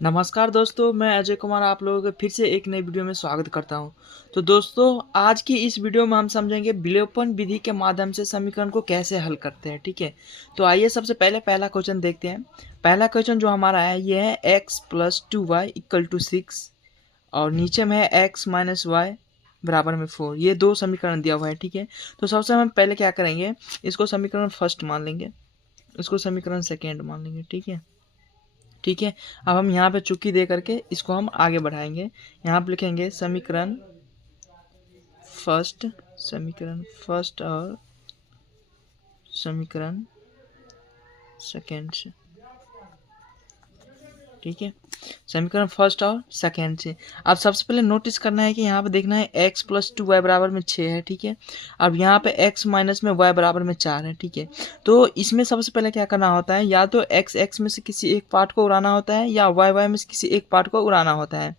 नमस्कार दोस्तों, मैं अजय कुमार आप लोगों के फिर से एक नई वीडियो में स्वागत करता हूं। तो दोस्तों, आज की इस वीडियो में हम समझेंगे विलोपन विधि के माध्यम से समीकरण को कैसे हल करते हैं। ठीक है, तो आइए सबसे पहले पहला क्वेश्चन देखते हैं। पहला क्वेश्चन जो हमारा है ये है x plus 2y equal to 6 और नीचे में है x माइनस वाई बराबर में 4। ये दो समीकरण दिया हुआ है। ठीक है, तो सबसे हम पहले क्या करेंगे, इसको समीकरण फर्स्ट मान लेंगे, इसको समीकरण सेकेंड मान लेंगे। ठीक है, अब हम यहाँ पे चुकी दे करके इसको हम आगे बढ़ाएंगे। यहाँ पे लिखेंगे समीकरण फर्स्ट और समीकरण सेकेंड से। ठीक है, समीकरण फर्स्ट और सेकेंड से। अब सबसे पहले नोटिस करना है कि यहाँ पे देखना है x प्लस 2y बराबर में 6 है। ठीक है, अब यहाँ पे x माइनस में y बराबर में 4 है। ठीक है, तो इसमें सबसे पहले क्या करना होता है, या तो x में से किसी एक पार्ट को उड़ाना होता है या y में से किसी एक पार्ट को उड़ाना होता है।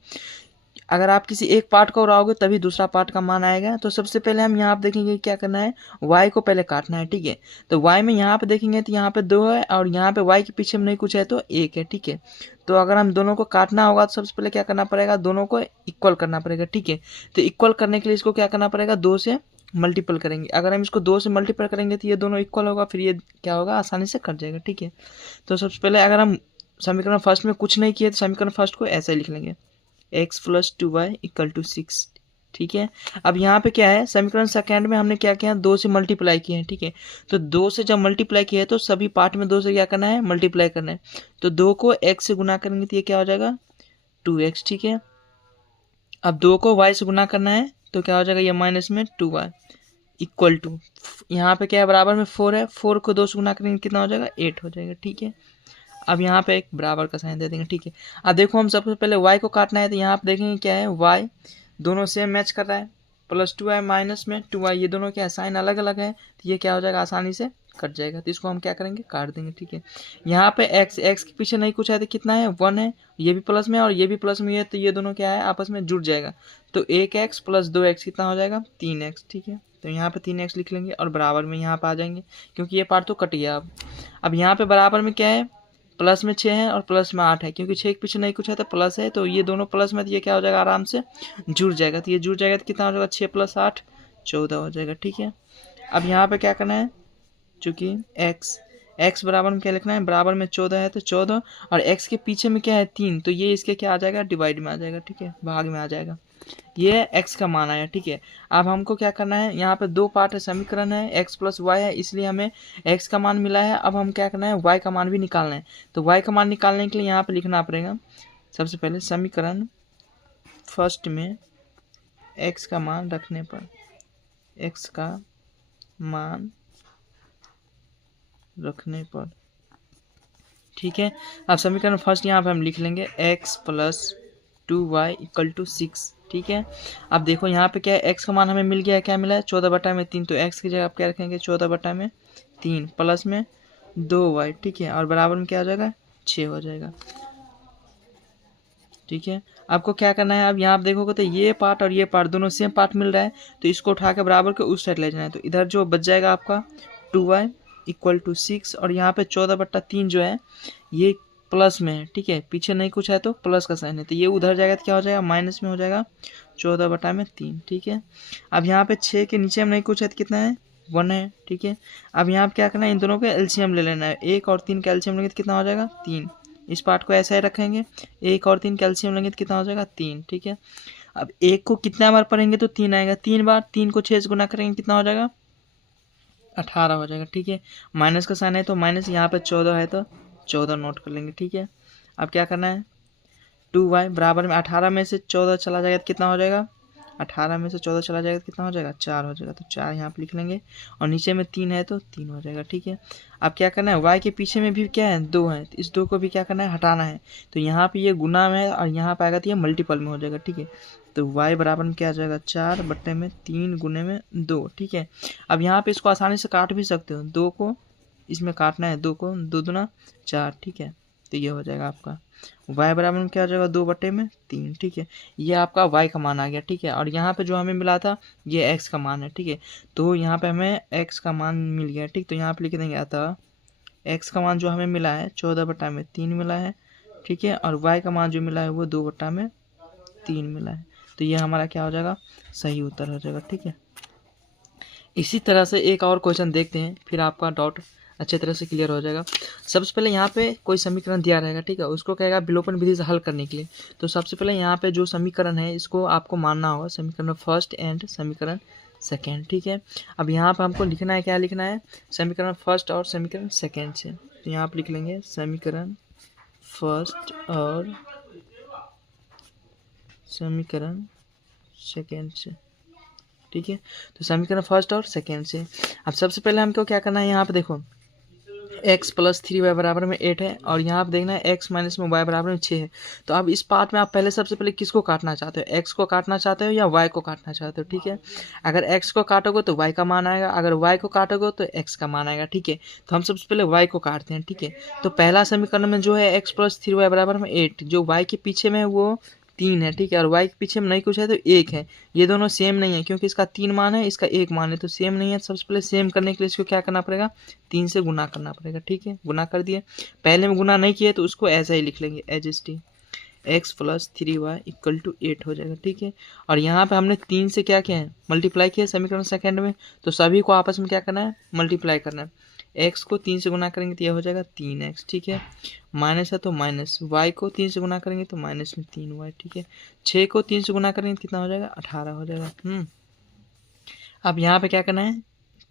अगर आप किसी एक पार्ट को उड़ाओगे तभी दूसरा पार्ट का मान आएगा। तो सबसे पहले हम यहाँ पे देखेंगे क्या करना है, y को पहले काटना है। ठीक है, तो y में यहाँ पे देखेंगे तो यहाँ पे 2 है और यहाँ पे y के पीछे में नहीं कुछ है तो 1 है। ठीक है, तो अगर हम दोनों को काटना होगा तो सबसे पहले क्या करना पड़ेगा, दोनों को इक्वल करना पड़ेगा। ठीक है, तो इक्वल करने के लिए इसको क्या करना पड़ेगा, 2 से मल्टीपल करेंगे। अगर हम इसको 2 से मल्टीपल करेंगे तो ये दोनों इक्वल होगा, फिर ये क्या होगा, आसानी से कट जाएगा। ठीक है, तो सबसे पहले अगर हम समीकरण फर्स्ट में कुछ नहीं किए तो समीकरण फर्स्ट को ऐसे ही लिख लेंगे, x plus 2y equal to 6। ठीक है, अब यहाँ पे क्या है, समीकरण सेकेंड में हमने क्या किया, 2 से मल्टीप्लाई किए हैं। ठीक है, तो 2 से जब मल्टीप्लाई किया है तो सभी पार्ट में 2 से क्या करना है, मल्टीप्लाई करना है। तो 2 को x से गुना करेंगे तो ये क्या हो जाएगा, 2x। ठीक है, अब 2 को y से गुना करना है तो क्या हो जाएगा, ये माइनस में 2y इक्वल टू, यहाँ पे क्या है, बराबर में 4 है, 4 को 2 से गुना करेंगे कितना हो जाएगा, 8 हो जाएगा। ठीक है, अब यहाँ पे एक बराबर का साइन दे देंगे। ठीक है, अब देखो हम सबसे पहले y को काटना है तो यहाँ पे देखेंगे क्या है, y दोनों सेम मैच कर रहा है, प्लस 2y माइनस में 2y, ये दोनों क्या है, साइन अलग अलग है तो ये क्या हो जाएगा, आसानी से कट जाएगा। तो इसको हम क्या करेंगे, काट देंगे। ठीक है, यहाँ पे x के पीछे नहीं कुछ है तो कितना है, 1 है, ये भी प्लस में और ये भी प्लस में है तो ये दोनों क्या है, आपस में जुड़ जाएगा। तो 1x प्लस 2x कितना हो जाएगा, 3x। ठीक है, तो यहाँ पे 3x लिख लेंगे और बराबर में यहाँ पे आ जाएंगे, क्योंकि ये पार्ट तो कट गया। अब यहाँ पे बराबर में क्या है, प्लस में 6 है और प्लस में 8 है, क्योंकि 6 के पीछे नहीं कुछ है तो प्लस है, तो ये दोनों प्लस में, तो ये क्या हो जाएगा, आराम से जुड़ जाएगा। तो ये जुड़ जाएगा तो कितना हो जाएगा, 6 प्लस 8 14 हो जाएगा। ठीक है, अब यहाँ पे क्या करना है, चूँकि x बराबर में क्या लिखना है, बराबर में 14 है तो 14, और x के पीछे में क्या है, 3, तो ये इसके क्या आ जाएगा, डिवाइड में आ जाएगा। ठीक है, भाग में आ जाएगा, ये x का मान आया। ठीक है, अब हमको क्या करना है, यहाँ पे दो पार्ट है, समीकरण है, x प्लस वाई है, इसलिए हमें x का मान मिला है। अब हम क्या करना है, y का मान भी निकालना है। तो y का मान निकालने के लिए यहाँ पे लिखना पड़ेगा, सबसे पहले समीकरण फर्स्ट में x का मान रखने पर, x का मान रखने पर। ठीक है, अब समीकरण फर्स्ट यहाँ पे हम लिख लेंगे x plus 2y equal to 6। ठीक है, अब देखो यहाँ पे क्या है, x का मान हमें मिल गया है, क्या मिला है, 14/3, तो x की जगह आप क्या रखेंगे, 14/3 प्लस में 2y। ठीक है, और बराबर में क्या हो जाएगा, 6 हो जाएगा। ठीक है, आपको क्या करना है, अब यहाँ आप देखोगे तो ये पार्ट और ये पार्ट दोनों सेम पार्ट मिल रहा है, तो इसको उठा के बराबर के उस साइड ले जाना है। तो इधर जो बच जाएगा आपका 2y इक्वल टू 6, और यहाँ पे 14/3 जो है ये प्लस में है। ठीक है, पीछे नहीं कुछ है तो प्लस का साइन है, तो ये उधर जाएगा तो क्या हो जाएगा, माइनस में हो जाएगा 14/3। ठीक है, अब यहाँ पे 6 के नीचे में नहीं कुछ है तो कितना है, 1 है। ठीक है, अब यहाँ पे क्या करना है, इन दोनों का एलसीएम ले लेना है, 1 और 3 का एलसीएम लेंगे तो कितना हो जाएगा, 3। इस पार्ट को ऐसा ही रखेंगे, 1 और 3 कैल्शियम लेंगे तो कितना हो जाएगा, 3। ठीक है, अब 1 को कितना बार पढ़ेंगे तो 3 आएगा, 3 बार, 3 को 6 से गुना करेंगे कितना हो जाएगा, 18 हो जाएगा। ठीक है, माइनस का साइन है तो माइनस, यहाँ पे 14 है तो 14 नोट कर लेंगे। ठीक है, अब क्या करना है, 2y बराबर में 18 में से 14 चला जाएगा तो कितना हो जाएगा, 18 में से 14 चला जाएगा तो कितना हो जाएगा, 4 हो जाएगा। तो 4 यहाँ पे लिख लेंगे, और नीचे में 3 है तो 3 हो जाएगा। ठीक है, अब क्या करना है, y के पीछे में भी क्या है, 2 है, तो इस 2 को भी क्या करना है, हटाना है। तो यहाँ पे ये गुना में है और यहाँ पे आएगा तो ये मल्टीपल में हो जाएगा। ठीक है, तो y बराबर में क्या आ जाएगा, 4/3 गुने में 2। ठीक है, अब यहाँ पे इसको आसानी से काट भी सकते हो, 2 को इसमें काटना है, 2 को 2 दूना 4। ठीक है, तो ये हो जाएगा आपका y बराबर में क्या हो जाएगा, 2/3। ठीक है, ये आपका y का मान आ गया। ठीक है, और यहाँ पे जो हमें मिला था ये x का मान है। ठीक है, तो यहाँ पे हमें x का मान मिल गया। ठीक, तो यहाँ पे लिख देंगे, अतः x का मान जो हमें मिला है 14/3 मिला है, ठीक है, और y का मान जो मिला है वो 2/3 मिला है। तो ये हमारा क्या हो जाएगा, सही उत्तर हो जाएगा। ठीक है, इसी तरह से एक और क्वेश्चन देखते हैं, फिर आपका डाउट अच्छे तरह से क्लियर हो जाएगा। सबसे पहले यहाँ पे कोई समीकरण दिया रहेगा, ठीक है, उसको कहेगा विलोपन विधि से हल करने के लिए। तो सबसे पहले यहाँ पे जो समीकरण है इसको आपको मानना होगा, समीकरण फर्स्ट एंड समीकरण सेकेंड। ठीक है, अब यहाँ पर हमको लिखना है, क्या लिखना है, समीकरण फर्स्ट और समीकरण सेकेंड से। तो यहाँ पर लिख लेंगे समीकरण फर्स्ट और समीकरण सेकेंड से। ठीक है, तो समीकरण फर्स्ट और सेकेंड से। अब सबसे पहले हमको क्या करना है, यहाँ पे देखो x + 3y बराबर में 8 है, और यहाँ पे देखना है x माइनस में y बराबर में 6 है। तो अब इस पार्ट में आप पहले सबसे पहले किसको काटना चाहते हो, x को काटना चाहते हो या y को काटना चाहते हो। ठीक है, अगर x को काटोगे तो y का मान आएगा, अगर y को काटोगे तो x का मान आएगा। ठीक है, तो हम सबसे पहले y को काटते हैं। ठीक है, तो पहला समीकरण में जो है x + 3y बराबर में 8, जो y के पीछे में वो 3 है। ठीक है, और y के पीछे में नहीं कुछ है तो 1 है। ये दोनों सेम नहीं है, क्योंकि इसका 3 मान है, इसका 1 मान है, तो सेम नहीं है। सबसे पहले सेम करने के लिए इसको क्या करना पड़ेगा, 3 से गुना करना पड़ेगा। ठीक है, गुना कर दिए, पहले में गुना नहीं किए तो उसको ऐसा ही लिख लेंगे, as S T x + 3y = 8 हो जाएगा। ठीक है, और यहाँ पे हमने 3 से क्या किया है, मल्टीप्लाई किया समीकरण सेकेंड में, तो सभी को आपस में क्या करना है, मल्टीप्लाई करना है। x को 3 से गुना करेंगे तो यह हो जाएगा 3x। ठीक है, माइनस है तो माइनस, y को 3 से गुना करेंगे तो माइनस में 3y। ठीक है, 6 को 3 से गुना करेंगे तो कितना हो जाएगा, 18 हो जाएगा। अब यहाँ पे क्या करना है,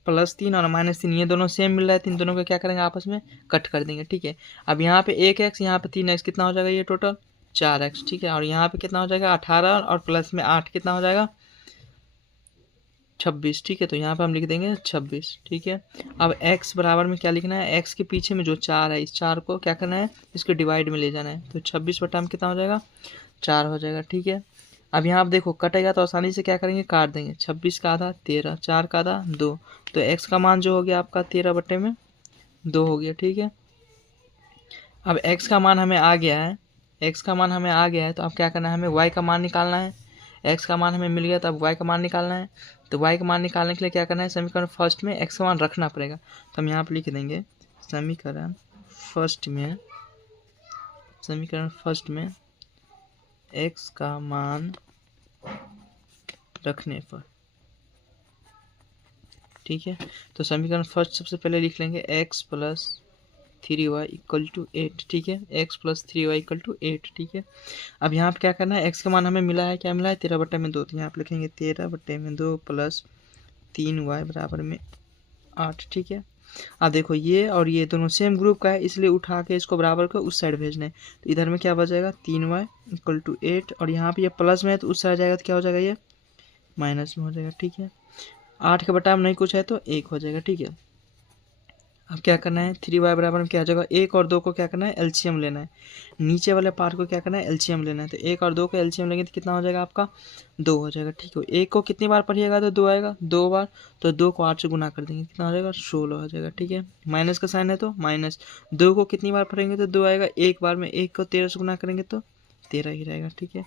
+3 और -3 ये दोनों सेम मिल रहा है, तो इन दोनों को क्या करेंगे, आपस में कट कर देंगे। ठीक है, अब यहाँ पे 1x, यहाँ पे 3x, कितना हो जाएगा, ये टोटल 4x। ठीक है, और यहाँ पे कितना हो जाएगा, 18 और प्लस में 8 कितना हो जाएगा, 26। ठीक है, तो यहाँ पे हम लिख देंगे 26। ठीक है, अब x बराबर में क्या लिखना है, x के पीछे में जो 4 है, इस 4 को क्या करना है, इसको डिवाइड में ले जाना है। तो 26 में कितना हो जाएगा, 4 हो जाएगा। ठीक है, अब यहाँ आप देखो कटेगा तो आसानी से क्या करेंगे, काट देंगे। 26 का आधा 13, 4 का आधा 2, तो x का मान जो हो गया आपका 13/2 हो गया। ठीक है, अब x का मान हमें आ गया है, x का मान हमें आ गया है, तो अब क्या करना है, हमें y का मान निकालना है। x का मान हमें मिल गया, तो अब y का मान निकालना है। तो y का मान निकालने के लिए क्या करना है, समीकरण फर्स्ट में x का मान रखना पड़ेगा। तो हम यहाँ पर लिख देंगे समीकरण फर्स्ट में x का मान रखने पर। ठीक है, तो समीकरण फर्स्ट सबसे पहले लिख लेंगे x + 3y = 8। ठीक है, x + 3y = 8। ठीक है, अब यहाँ पे क्या करना है, x का मान हमें मिला है, क्या मिला है, 13/2। तो यहाँ पे लिखेंगे 13/2 + 3y बराबर में 8। ठीक है, अब देखो ये और ये दोनों सेम ग्रुप का है, इसलिए उठा के इसको बराबर को उस साइड भेजना है। तो इधर में क्या बचेगा, 3y = 8, और यहाँ पे ये प्लस में है तो उस साइड जाएगा तो क्या हो जाएगा, ये माइनस में हो जाएगा। ठीक है, 8 के बटा में नहीं कुछ है तो 1 हो जाएगा। ठीक है, अब क्या करना है, 3y बराबर में क्या हो जाएगा, 1 और 2 को क्या करना है, एलसीएम लेना है। नीचे वाले पार्ट को क्या करना है, एलसीएम लेना है। तो 1 और 2 को एलसीएम लेंगे तो कितना हो जाएगा, आपका 2 हो जाएगा। ठीक है, 1 को कितनी बार पढ़िएगा तो 2 आएगा, 2 बार, तो 2 को 8 से गुना कर देंगे, कितना हो जाएगा, 16 हो जाएगा। ठीक है, माइनस का साइन है तो माइनस, 2 को कितनी बार पढ़ेंगे तो 2 आएगा, एक बार में 1 को 13 से गुना करेंगे तो 13 ही रहेगा। ठीक है,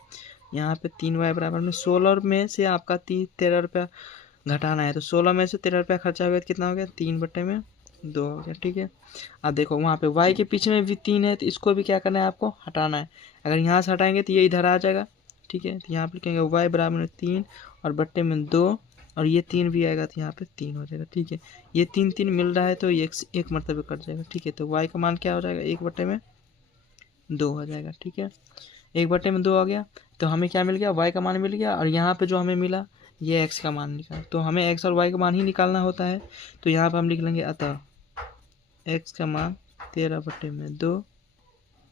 यहाँ पे 3y बराबर में 16 में से आपका 13 रुपया घटाना है, तो 16 में से 13 रुपया खर्चा हो गया तो कितना हो गया, 3/2 हो गया। ठीक है, अब देखो वहाँ पे y के पीछे में भी 3 है, तो इसको भी क्या करना है, आपको हटाना है। अगर यहाँ से हटाएंगे तो ये इधर आ जाएगा। ठीक है, तो यहाँ पे लिखेंगे y बराबर में 3 और बट्टे में 2, और ये 3 भी आएगा तो यहाँ पे 3 हो जाएगा। ठीक है, ये 3 मिल रहा है तो ये एक मरतबे कट जाएगा। ठीक है, तो y का मान क्या हो जाएगा, 1/2 हो जाएगा। ठीक है, 1/2 आ गया, तो हमें क्या मिल गया, y का मान मिल गया, और यहाँ पे जो हमें मिला ये x का मान निकाल, तो हमें x और y का मान ही निकालना होता है। तो यहाँ पर हम लिख लेंगे अतः x का मान 13/2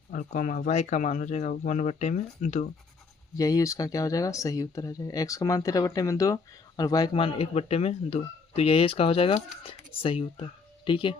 और कॉमा y का मान हो जाएगा 1/2। यही इसका क्या हो जाएगा, सही उत्तर हो जाएगा। x का मान 13/2 और y का मान 1/2, तो यही इसका हो जाएगा सही उत्तर। ठीक है।